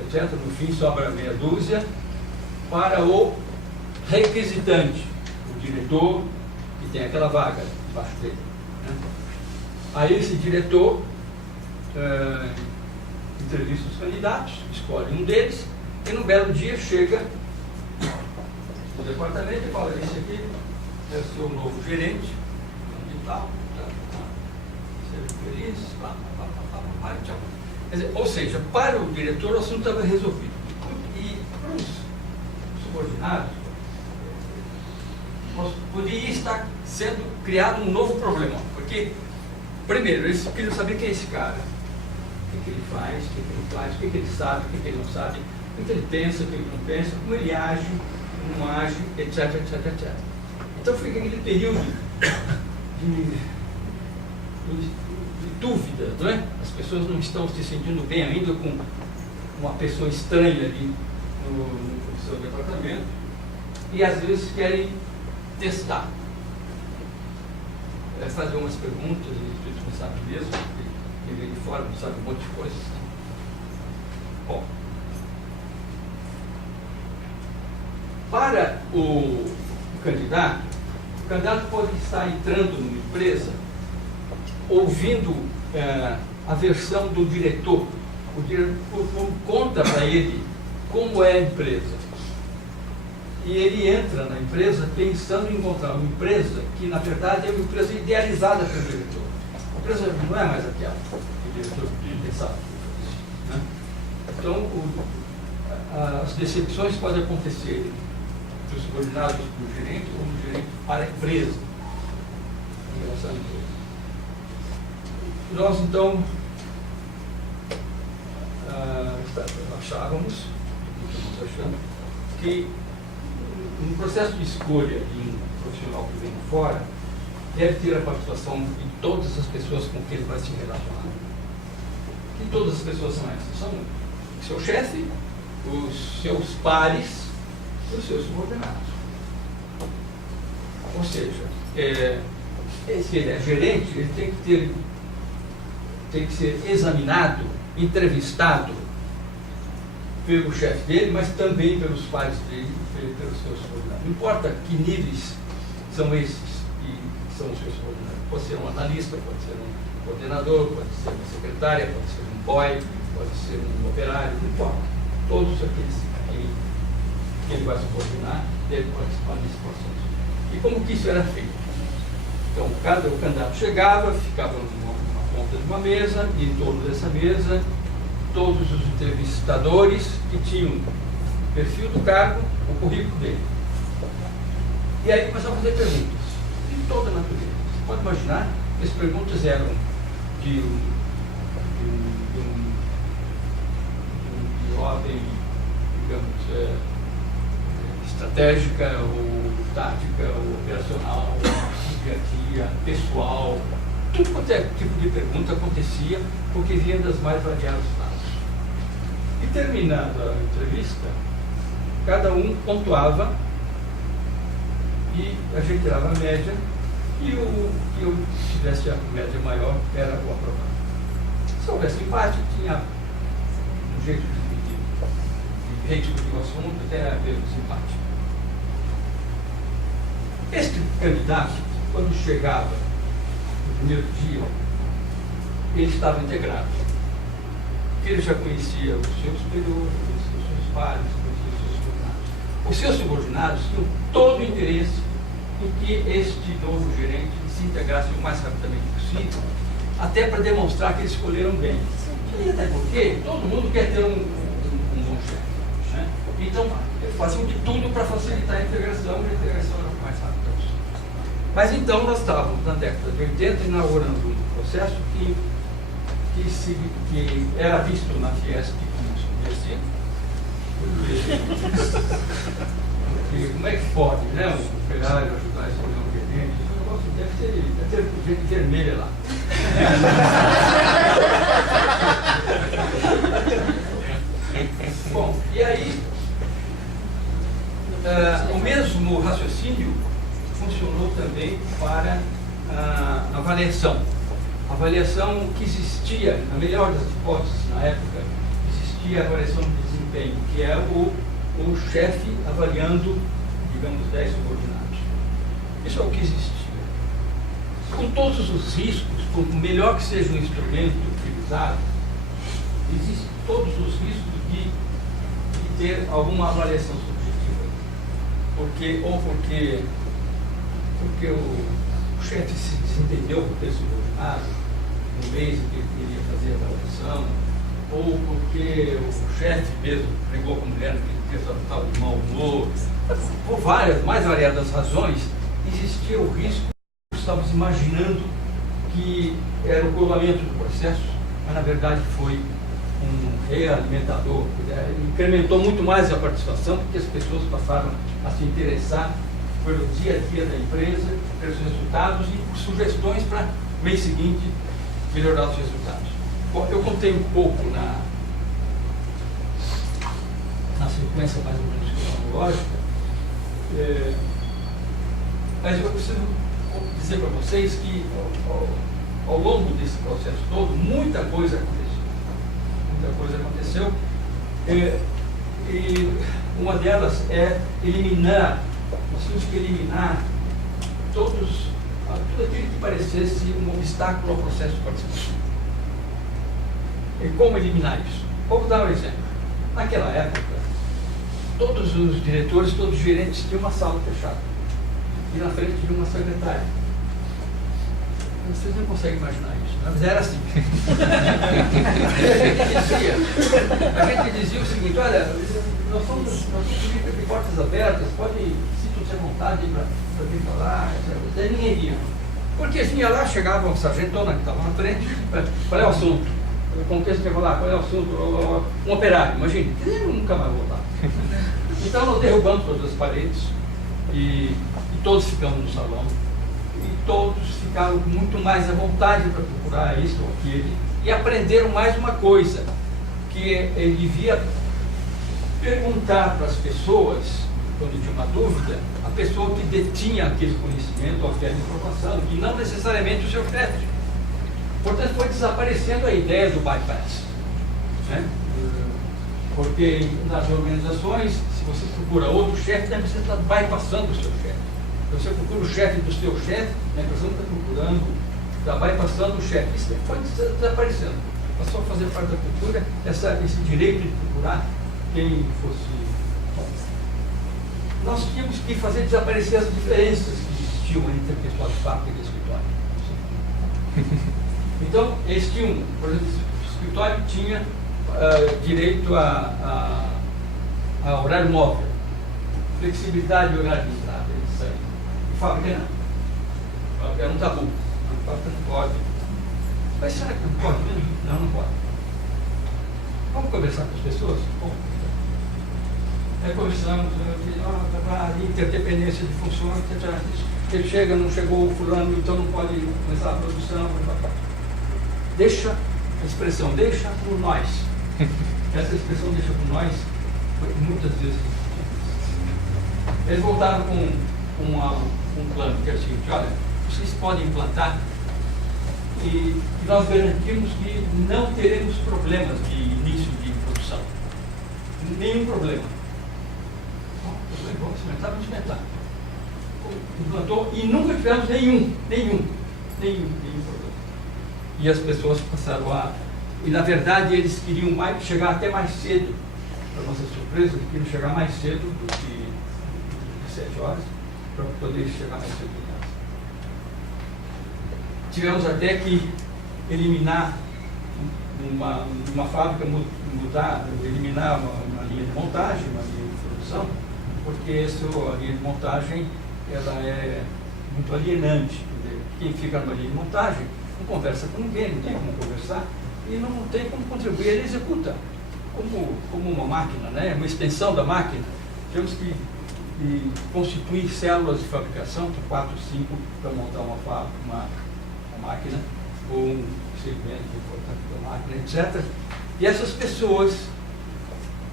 etc. No fim sobra meia dúzia para o requisitante, o diretor que tem aquela vaga embaixo dele. Né? Aí esse diretor entrevista os candidatos, escolhe um deles, e num belo dia chega no departamento e fala: esse aqui é o seu novo gerente, e tal, seja feliz, tchau. Quer dizer, ou seja, para o diretor o assunto estava resolvido. E para os subordinados, poderia estar sendo criado um novo problema, porque primeiro, eles queriam saber quem é esse cara, o que ele faz, o que ele faz, o que ele sabe, o que ele não sabe, o que ele pensa, o que ele não pensa, como ele age, não age, etc, etc, etc. Então fica aquele período de dúvida, não é? As pessoas não estão se sentindo bem ainda com uma pessoa estranha ali no seu departamento e às vezes querem testar. Fazer umas perguntas, eles não sabem mesmo, quem vem de fora não sabe um monte de coisas. Bom, para candidato, o candidato pode estar entrando numa empresa ouvindo a versão do diretor. O diretor conta para ele como é a empresa. E ele entra na empresa pensando em encontrar uma empresa que, na verdade, é uma empresa idealizada pelo diretor. A empresa não é mais aquela que o diretor pensava. Né? Então, as decepções podem acontecer dos subordinados do gerente ou do gerente para a empresa. Em relação à empresa. Nós, então, achávamos, e estamos achando, que no processo de escolha de um profissional que vem de fora, deve ter a participação de todas as pessoas com quem ele vai se relacionar. E todas as pessoas são essas. São o seu chefe, os seus pares e os seus subordinados. Ou seja, se ele é gerente, ele tem que ser examinado, entrevistado pelo chefe dele, mas também pelos pares dele e pelos seus subordinados. Não importa que níveis são esses que são os seus subordinados. Pode ser um analista, pode ser um coordenador, pode ser uma secretária, pode ser um boy, pode ser um operário, não importa. Todos aqueles que ele vai subordinar devem participar desse processo. E como que isso era feito? Então, o candidato chegava, ficava numa ponta de uma mesa, e em torno dessa mesa, todos os entrevistadores que tinham o perfil do cargo, o currículo dele. E aí começavam a fazer perguntas, de toda a natureza. Você pode imaginar que as perguntas eram de ordem, digamos, estratégica, ou tática, ou operacional, dia a dia, pessoal. Tudo quanto é tipo de pergunta acontecia, porque vinha das mais variadas lados. E terminando a entrevista, cada um pontuava e a gente tirava a média, e o que tivesse a média maior era o aprovado. Se houvesse empate, tinha um jeito de rediscutir o assunto até haver um empate. Este candidato, quando chegava no primeiro dia, ele estava integrado. Ele já conhecia os seus superiores, os seus pares, conhecia os seus subordinados. Os seus subordinados tinham todo o interesse em que este novo gerente se integrasse o mais rapidamente possível, até para demonstrar que eles escolheram bem. E até porque todo mundo quer ter um bom chefe. Né? Então, faziam de tudo para facilitar a integração, e a integração era o mais rápida possível. Mas então, nós estávamos na década de 80 inaugurando um processo que era visto na Fiesp como subversivo. Porque como é que pode, né, um operário ajudar esse não gerente? Esse negócio deve ter gente vermelha lá. Bom, e aí o mesmo raciocínio funcionou também para a avaliação. A avaliação que existia, na melhor das hipóteses, na época, existia a avaliação de desempenho, que é o chefe avaliando, digamos, 10 subordinados. Isso é o que existia. Com todos os riscos, por melhor que seja o instrumento utilizado, existem todos os riscos de ter alguma avaliação subjetiva. Porque o chefe se desentendeu com aquele subordinado no mês em que ele queria fazer a avaliação, ou porque o chefe mesmo brigou com a mulher que estava de mau humor. Por mais variadas razões, existia o risco, estávamos imaginando que era o coroamento do processo, mas na verdade foi um realimentador. Incrementou muito mais a participação, porque as pessoas passaram a se interessar pelo dia a dia da empresa, pelos resultados e por sugestões para o mês seguinte melhorar os resultados. Bom, eu contei um pouco na sequência mais ou menos cronológica, mas eu preciso dizer para vocês que ao longo desse processo todo, muita coisa aconteceu, e uma delas é eliminar nós tínhamos que eliminar tudo aquilo que parecesse um obstáculo ao processo de participação. E como eliminar isso? Vou dar um exemplo. Naquela época, todos os diretores, todos os gerentes tinham uma sala fechada. E na frente tinha uma secretária. Vocês não conseguem imaginar isso, mas era assim. A gente dizia o seguinte: olha, nós somos de portas abertas, pode sinta-se à vontade para vir falar, etc. Daí ninguém ia. Porque assim, ia lá, chegava uma sargentona que estava na frente, qual é o assunto? Com que você quer falar? Qual é o assunto? Um operário, imagine, ele nunca vai voltar. Então nós derrubamos todas as paredes e todos ficamos no salão. E todos ficaram muito mais à vontade para procurar isso ou aquele. E aprenderam mais uma coisa, que ele devia perguntar para as pessoas, quando tinha uma dúvida, a pessoa que detinha aquele conhecimento ou aquela informação, e não necessariamente o seu chefe. Portanto, foi desaparecendo a ideia do bypass. Né? Porque nas organizações, se você procura outro chefe, você está bypassando o seu chefe. Se você procura o chefe do seu chefe, a pessoa está procurando, está bypassando o chefe. Isso foi desaparecendo. Passou a fazer parte da cultura esse direito de procurar quem fosse. Nós tínhamos que fazer desaparecer as diferenças que existiam entre a pessoa de fábrica e o escritório. Então, eles tinham, por exemplo, o escritório tinha direito a horário móvel, flexibilidade de horário de entrada, isso aí. E fábrica não. Fábrica era um tabu. A fábrica não pode. Mas será que não pode mesmo? Não, não pode. Vamos conversar com as pessoas? Bom. Aí conversamos, interdependência de funções, etc. Ele chega, não chegou o fulano, então não pode começar a produção. Deixa a expressão, deixa por nós. Essa expressão deixa por nós foi muitas vezes. Eles voltaram com um plano que é o seguinte: olha, vocês podem implantar e nós garantimos que não teremos problemas de início de produção. Nenhum problema. Vamos experimentar. Implantou e nunca tivemos nenhum problema. E as pessoas passaram a... E na verdade eles queriam chegar até mais cedo. Para nossa surpresa, eles queriam chegar mais cedo do que 7 horas, para poder chegar mais cedo em casa. Tivemos até que eliminar uma fábrica, eliminar uma linha de montagem, uma linha de produção, porque a linha de montagem ela é muito alienante. Quem fica numa linha de montagem não conversa com ninguém, não tem como conversar e não tem como contribuir, ele executa como uma máquina, né? Uma extensão da máquina. Temos que constituir células de fabricação, 4, 5, para montar uma máquina, ou um segmento importante da máquina, etc. E essas pessoas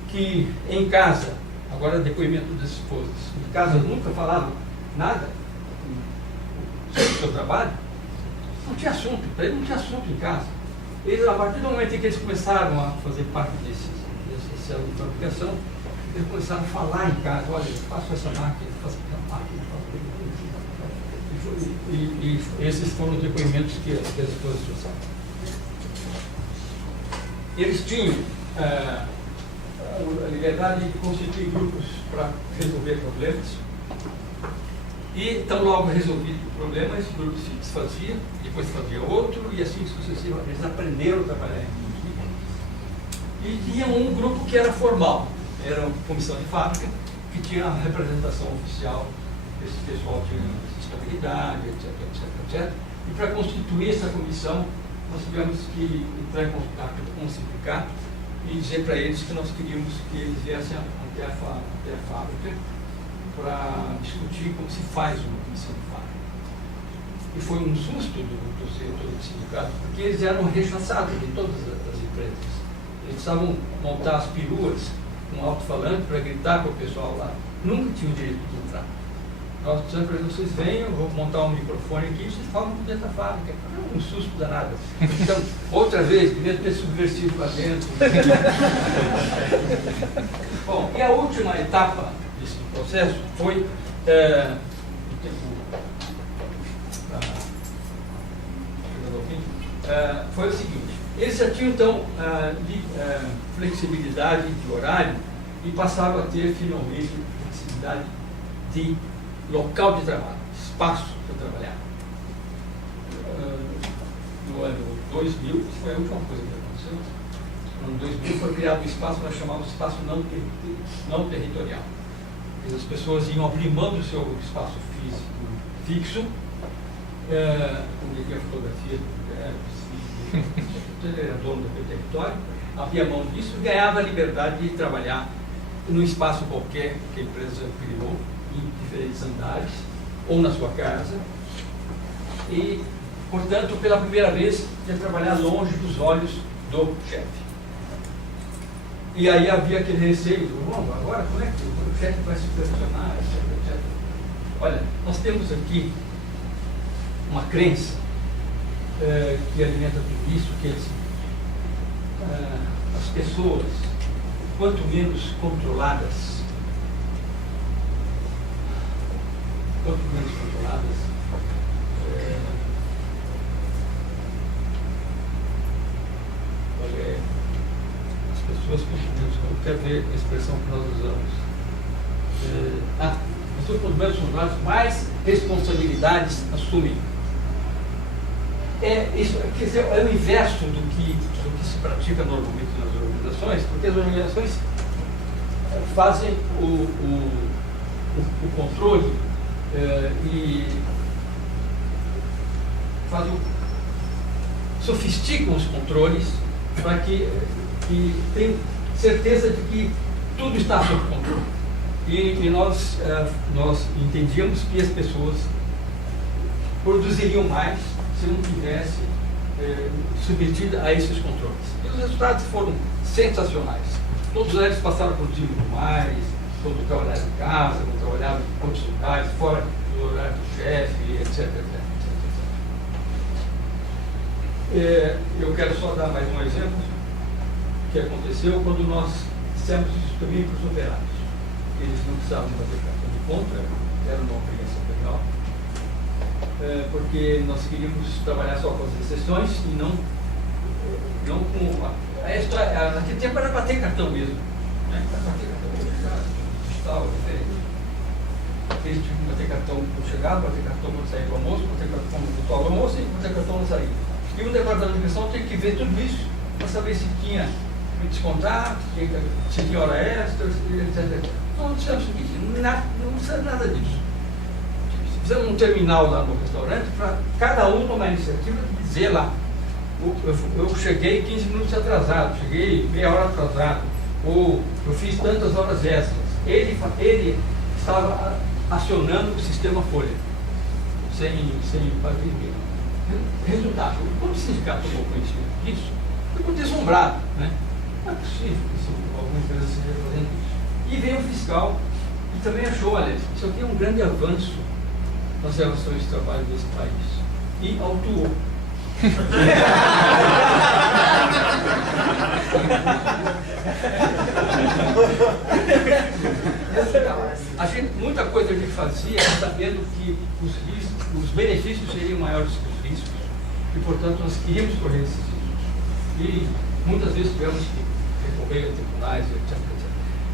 que em casa, agora depoimento das esposas, em casa nunca falavam nada sobre o seu trabalho, não tinha assunto, para ele não tinha assunto em casa. Eles, a partir do momento em que eles começaram a fazer parte desse célula de fabricação, eles começaram a falar em casa: olha, eu faço essa máquina, faço aquela máquina, e esses foram os depoimentos que as pessoas trouxeram. Eles tinham a liberdade de constituir grupos para resolver problemas. E, tão logo resolvido o problema, esse grupo se desfazia, depois fazia outro, e assim sucessivamente. Eles aprenderam a trabalhar em equipe. E tinha um grupo que era formal, era uma comissão de fábrica, que tinha a representação oficial, esse pessoal tinha estabilidade, etc. E para constituir essa comissão, nós tivemos que entrar em contato com o sindicato e dizer para eles que nós queríamos que eles viessem até a fábrica para discutir como se faz uma comissão de fábrica. E foi um susto do setor do sindicato, porque eles eram rechaçados de todas as empresas. Eles precisavam montar as peruas com alto-falante para gritar para o pessoal lá. Nunca tinham o direito de entrar. Nós precisamos para eles: vocês venham, eu vou montar um microfone aqui e vocês falam dentro da fábrica. Um susto danado. Então, outra vez, devia ter subversivo lá dentro. Bom, e a última etapa desse processo foi foi o seguinte: eles já tinham então flexibilidade de horário e passaram a ter finalmente flexibilidade de local de trabalho, espaço para trabalhar. No ano 2000, isso foi a última coisa que aconteceu. No ano 2000 foi criado um espaço que nós chamamos de espaço não territorial. As pessoas iam abrir mão do seu espaço físico fixo, onde havia fotografia do ele era dono do território, abria mão disso e ganhava a liberdade de trabalhar num espaço qualquer que a empresa criou, em diferentes andares, ou na sua casa, e, portanto, pela primeira vez, ia trabalhar longe dos olhos do chefe. E aí havia aquele receio, agora como é que o chefe vai se supervisionar, etc. Olha, nós temos aqui uma crença que alimenta tudo isso, que as pessoas, quanto menos controladas, as pessoas, eu quero ver a expressão que nós usamos. As pessoas quanto menos controladas, mais responsabilidades assumem. Isso, quer dizer, é o inverso do que se pratica normalmente nas organizações, porque as organizações fazem o controle e sofisticam os controles para que tenham certeza de que tudo está sob controle. E nós entendíamos que as pessoas produziriam mais se não tivesse submetida a esses controles. E os resultados foram sensacionais. Todos eles passaram a produzir muito mais, quando trabalhavam em casa, quando trabalhavam em outros lugares, fora do horário do chefe, etc. Eu quero só dar mais um exemplo que aconteceu quando nós dissemos isso também para os operários. Eles não precisavam fazer cartão de ponto, era uma obrigação legal, porque nós queríamos trabalhar só com as exceções e não com... Naquele tempo era bater cartão mesmo. Né? Bater cartão digital, diferente. Eles tinham que bater cartão quando chegava, bater cartão quando saía do almoço, bater cartão no almoço e bater cartão na saída. E o departamento de direção tem que ver tudo isso para saber se tinha que descontar, se tinha hora extra, etc. Não dissemos o seguinte, não precisa nada disso. Fizemos um terminal lá no restaurante para cada um tomar a iniciativa de dizer lá. Eu cheguei 15 minutos atrasado, cheguei meia hora atrasado, ou eu fiz tantas horas extras. Ele estava acionando o sistema Folha, sem fazer resultado. Quando o sindicato tomou conhecimento disso, ficou deslumbrado, né? Não é possível que alguma empresa esteja fazendo isso. E veio o fiscal e também achou, olha, isso aqui é um grande avanço nas relações de trabalho desse país. E autuou. Muita coisa que a gente fazia sabendo que os benefícios seriam maiores que os riscos e, portanto, nós queríamos correr esses riscos. E muitas vezes tivemos que recorrer a tribunais, etc.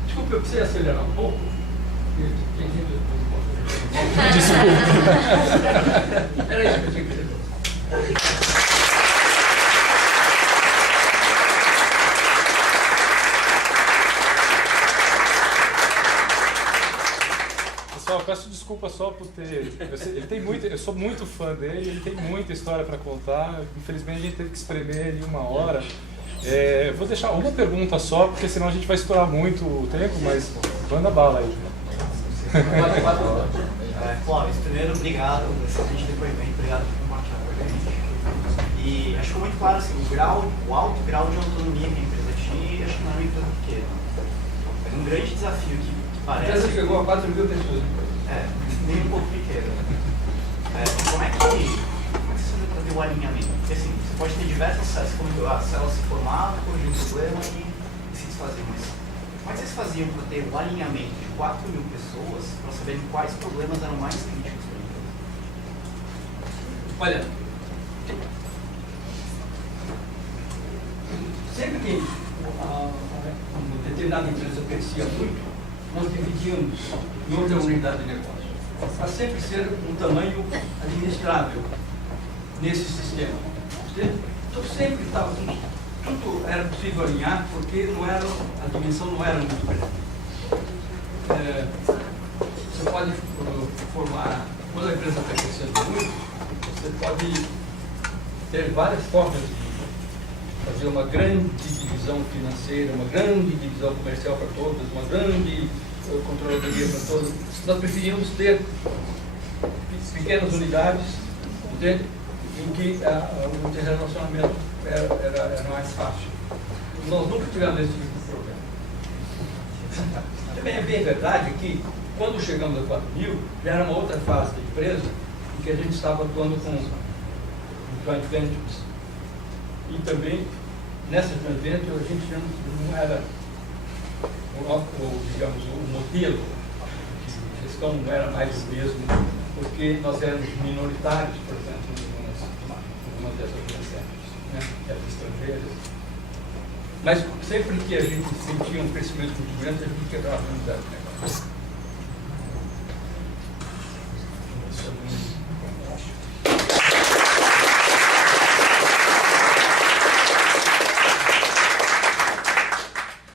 Desculpe, eu precisei acelerar um pouco. Desculpa. Era isso que eu tinha que dizer. Pessoal, peço desculpa só por ter... eu sou muito fã dele, ele tem muita história para contar. Infelizmente a gente teve que espremer ele 1 hora. Vou deixar uma pergunta só, porque senão a gente vai estourar muito o tempo, mas manda bala aí. Clóvis, primeiro, obrigado por esse excelente depoimento, obrigado por compartilhar com a gente. E acho que ficou muito claro assim, o alto grau de autonomia que a empresa tinha, e acho que não é uma empresa pequena. É um grande desafio que parece. A empresa chegou a 4 mil pessoas. Nem um pouco pequena. Como é que você vai fazer o alinhamento? Porque assim, você pode ter diversas células, como a célula se formava, corrigir um problema e se desfazer, mas como é que vocês faziam para ter um alinhamento de 4 mil pessoas para saberem quais problemas eram mais críticos para a empresa? Olha, sempre que uma determinada empresa crescia muito, nós dividíamos em outra unidade de negócio, para sempre ser um tamanho administrável nesse sistema. Então sempre estava tudo era possível alinhar, porque a dimensão não era muito grande. Você pode formar, quando a empresa está crescendo muito, você pode ter várias formas de fazer uma grande divisão financeira, uma grande divisão comercial para todas, uma grande controladoria para todas. Nós preferíamos ter pequenas unidades, entende? Em que o interrelacionamento era mais fácil. Nós nunca tivemos esse tipo de problema. Também é bem verdade que, quando chegamos a 4 mil, já era uma outra fase da empresa, em que a gente estava atuando com joint ventures. E também, nessa joint venture, a gente não era, digamos, o modelo de gestão não era mais o mesmo, porque nós éramos minoritários, por exemplo, em uma dessas joint ventures, né? Eram estrangeiras. Mas sempre que a gente sentia um crescimento muito grande, a gente quebrava a unidade de negócio.